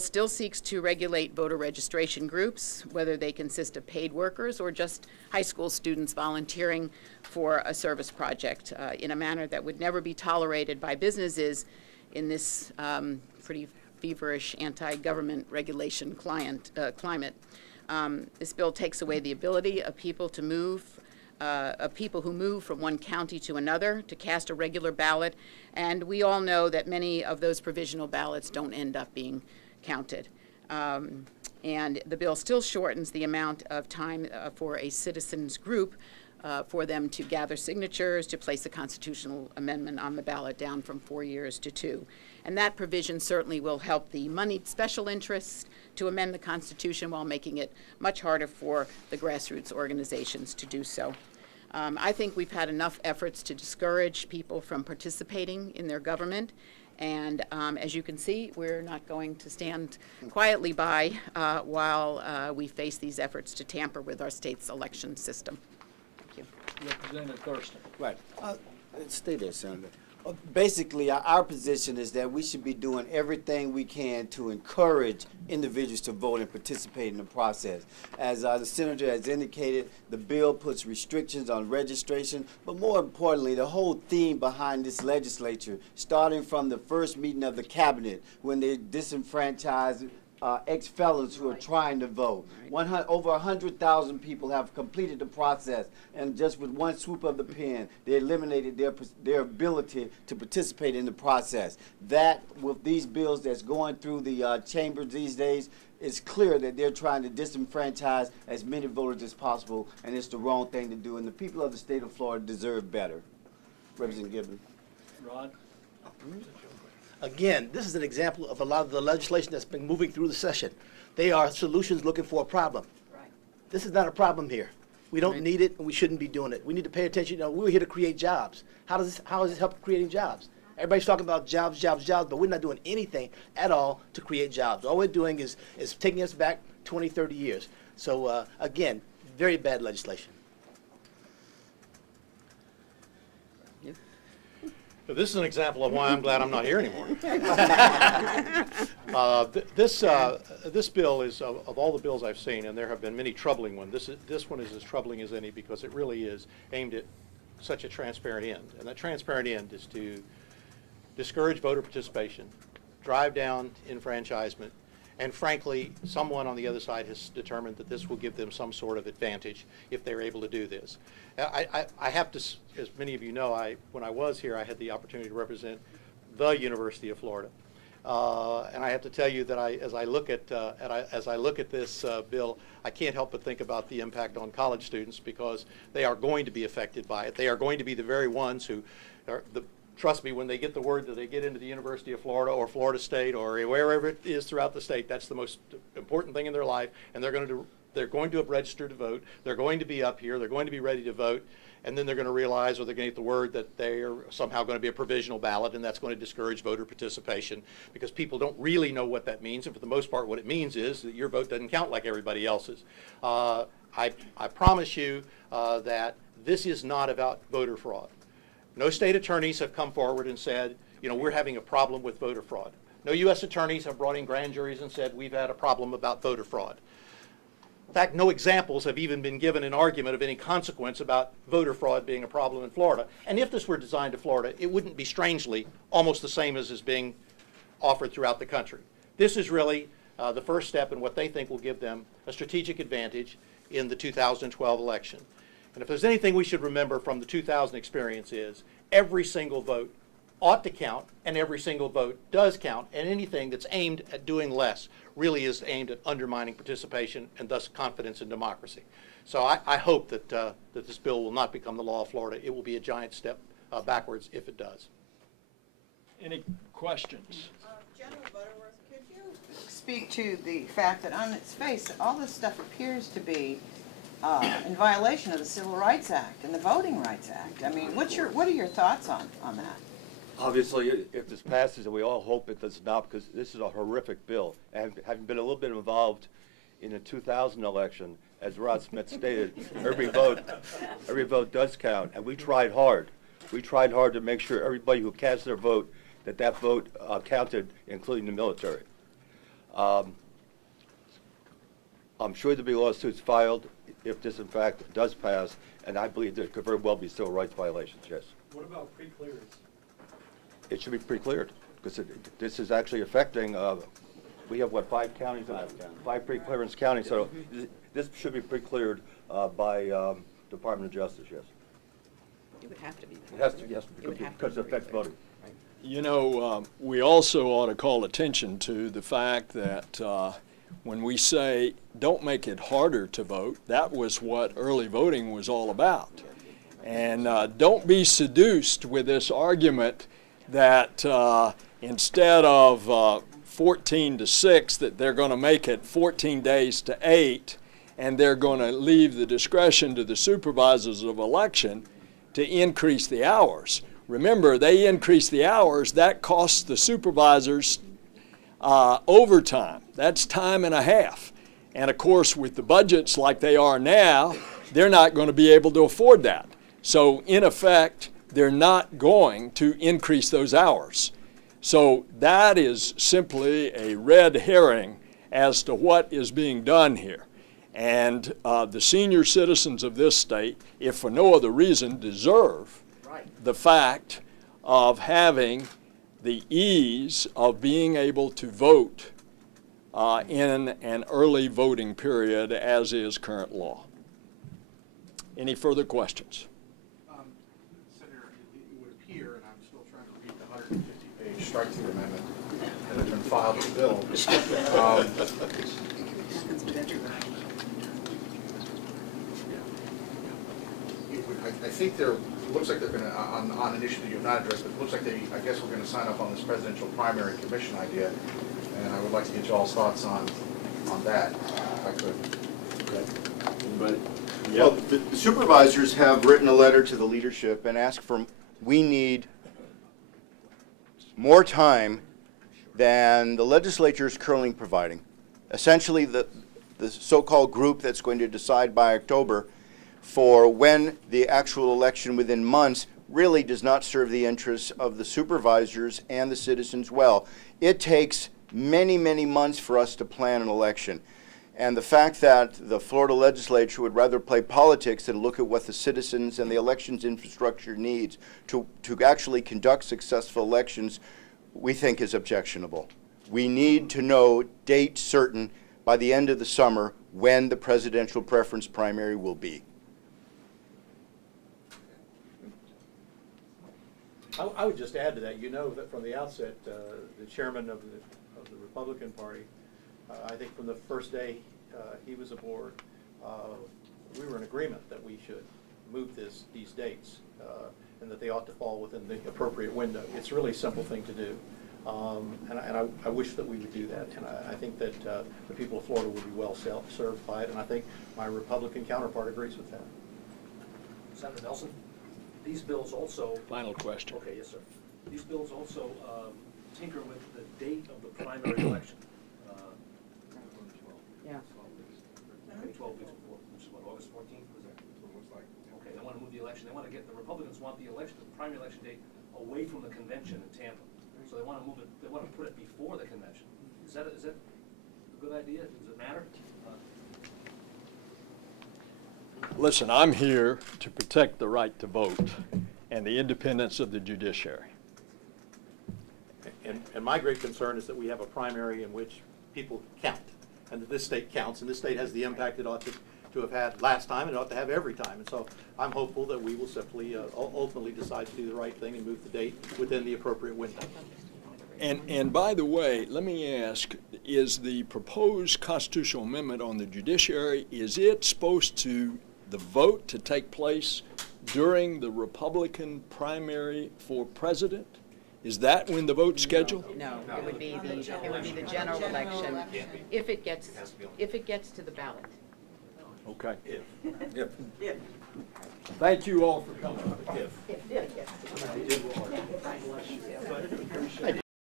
Still seeks to regulate voter registration groups, whether they consist of paid workers or just high school students volunteering for a service project in a manner that would never be tolerated by businesses in this pretty feverish anti-government regulation climate. This bill takes away the ability of people to move, people who move from one county to another to cast a regular ballot, and we all know that many of those provisional ballots don't end up being counted. And the bill still shortens the amount of time for a citizens group for them to gather signatures to place a constitutional amendment on the ballot down from 4 years to 2. And that provision certainly will help the moneyed special interests to amend the Constitution while making it much harder for the grassroots organizations to do so. I think we've had enough efforts to discourage people from participating in their government. And as you can see, we're not going to stand quietly by while we face these efforts to tamper with our state's election system. Thank you. Representative Thurston. Right. Stay there, Senator. Basically, our position is that we should be doing everything we can to encourage individuals to vote and participate in the process. As the Senator has indicated, the bill puts restrictions on registration, but more importantly, the whole theme behind this legislature, starting from the first meeting of the cabinet when they disenfranchised ex-felons who are trying to vote. Over 100,000 people have completed the process, and just with one swoop of the pen, they eliminated their ability to participate in the process. That, with these bills that's going through the chambers these days, it's clear that they're trying to disenfranchise as many voters as possible, and it's the wrong thing to do, and the people of the state of Florida deserve better. Representative Gibbons. Rod? Again, this is an example of a lot of the legislation that's been moving through the session. They are solutions looking for a problem. Right. This is not a problem here. We don't need it, and we shouldn't be doing it. We need to pay attention. You know, we're here to create jobs. How is this help creating jobs? Everybody's talking about jobs, jobs, jobs, but we're not doing anything at all to create jobs. All we're doing is taking us back 20, 30 years. So, again, very bad legislation. This is an example of why I'm glad I'm not here anymore. This bill is, of all the bills I've seen, and there have been many troubling ones, this one is as troubling as any because it really is aimed at such a transparent end. And that transparent end is to discourage voter participation, drive down enfranchisement, and frankly, someone on the other side has determined that this will give them some sort of advantage if they're able to do this. I have to, as many of you know, when I was here, I had the opportunity to represent the University of Florida, and I have to tell you that as I look at this bill, I can't help but think about the impact on college students because they are going to be affected by it. They are going to be the very ones who are trust me, when they get the word that they get into the University of Florida or Florida State or wherever it is throughout the state, that's the most important thing in their life, and they're going to have registered to vote. They're going to be up here. They're going to be ready to vote, and then they're going to realize, or they're going to get the word that they are somehow going to be a provisional ballot, and that's going to discourage voter participation because people don't really know what that means, and for the most part, what it means is that your vote doesn't count like everybody else's. I promise you that this is not about voter fraud. No state attorneys have come forward and said, you know, we're having a problem with voter fraud. No U.S. attorneys have brought in grand juries and said we've had a problem about voter fraud. In fact, no examples have even been given an argument of any consequence about voter fraud being a problem in Florida. And if this were designed to Florida, it wouldn't be strangely almost the same as is being offered throughout the country. This is really the first step in what they think will give them a strategic advantage in the 2012 election. And if there's anything we should remember from the 2000 experience is every single vote ought to count, and every single vote does count, and anything that's aimed at doing less really is aimed at undermining participation and thus confidence in democracy. So I hope that, that this bill will not become the law of Florida. It will be a giant step backwards if it does. Any questions? General Butterworth, could you speak to the fact that on its face, all this stuff appears to be in violation of the Civil Rights Act and the Voting Rights Act? I mean, what are your thoughts on that? Obviously, if this passes, and we all hope it does not, because this is a horrific bill. And having been a little bit involved in the 2000 election, as Rod Smith stated, every vote does count, and we tried hard. We tried hard to make sure everybody who cast their vote, that vote counted, including the military. I'm sure there'll be lawsuits filed if this in fact does pass, and I believe there could very well be civil rights violations, yes. What about pre-clearance? It should be pre-cleared, because this is actually affecting, we have what, 5 counties? 5 pre-clearance counties, so this should be pre-cleared by Department of Justice, yes. It would have to be. It has to, yes, It would have to because be it affects voting. You know, we also ought to call attention to the fact that when we say don't make it harder to vote, that was what early voting was all about. And don't be seduced with this argument that instead of 14 to 6, that they're going to make it 14 days to 8, and they're going to leave the discretion to the supervisors of election to increase the hours. Remember, they increase the hours, that costs the supervisors overtime. That's time and a half. And of course, with the budgets like they are now, they're not going to be able to afford that. So in effect, they're not going to increase those hours. So that is simply a red herring as to what is being done here. And the senior citizens of this state, if for no other reason, deserve the fact of having the ease of being able to vote in an early voting period as is current law. Any further questions? Senator, it would appear, and I'm still trying to read the 150-page strike-through amendment that has been filed with the bill. I think there looks like they're going to, on an issue that you have not addressed, but it looks like I guess we're going to sign up on this presidential primary commission idea, and I would like to get y'all's thoughts on that, if I could. Okay. Anybody? Well, the supervisors have written a letter to the leadership and asked for, we need more time than the legislature is currently providing. Essentially, the so-called group that's going to decide by October for when the actual election within months really does not serve the interests of the supervisors and the citizens well. It takes many, many months for us to plan an election. And the fact that the Florida legislature would rather play politics than look at what the citizens and the elections infrastructure needs to actually conduct successful elections, we think is objectionable. We need to know date certain by the end of the summer when the presidential preference primary will be. I would just add to that, you know that from the outset, the chairman of the Republican Party, I think from the first day he was aboard, we were in agreement that we should move these dates and that they ought to fall within the appropriate window. It's really a simple thing to do. And I wish that we would do that. And I think that the people of Florida would be well served by it. And I think my Republican counterpart agrees with that. Senator Nelson, these bills also... Final question. Okay, yes, sir. These bills also tinker with the date of the primary election. Yeah. 12 weeks before, which is what, August 14th? Was that? Okay, they want to move the election. They want to get, the Republicans want the election, the primary election date, away from the convention in Tampa. So they want to move it, they want to put it before the convention. Is that a good idea? Does it matter? Listen, I'm here to protect the right to vote and the independence of the judiciary. And my great concern is that we have a primary in which people count, and that this state counts, and this state has the impact it ought to have had last time, and it ought to have every time. And so I'm hopeful that we will simply ultimately decide to do the right thing and move the date within the appropriate window. And by the way, let me ask, is the proposed constitutional amendment on the judiciary, is it supposed to, the vote to take place during the Republican primary for president? Is that when the vote's scheduled? No, it would be the general election if it gets to the ballot. Okay. If. Thank you all for coming. If.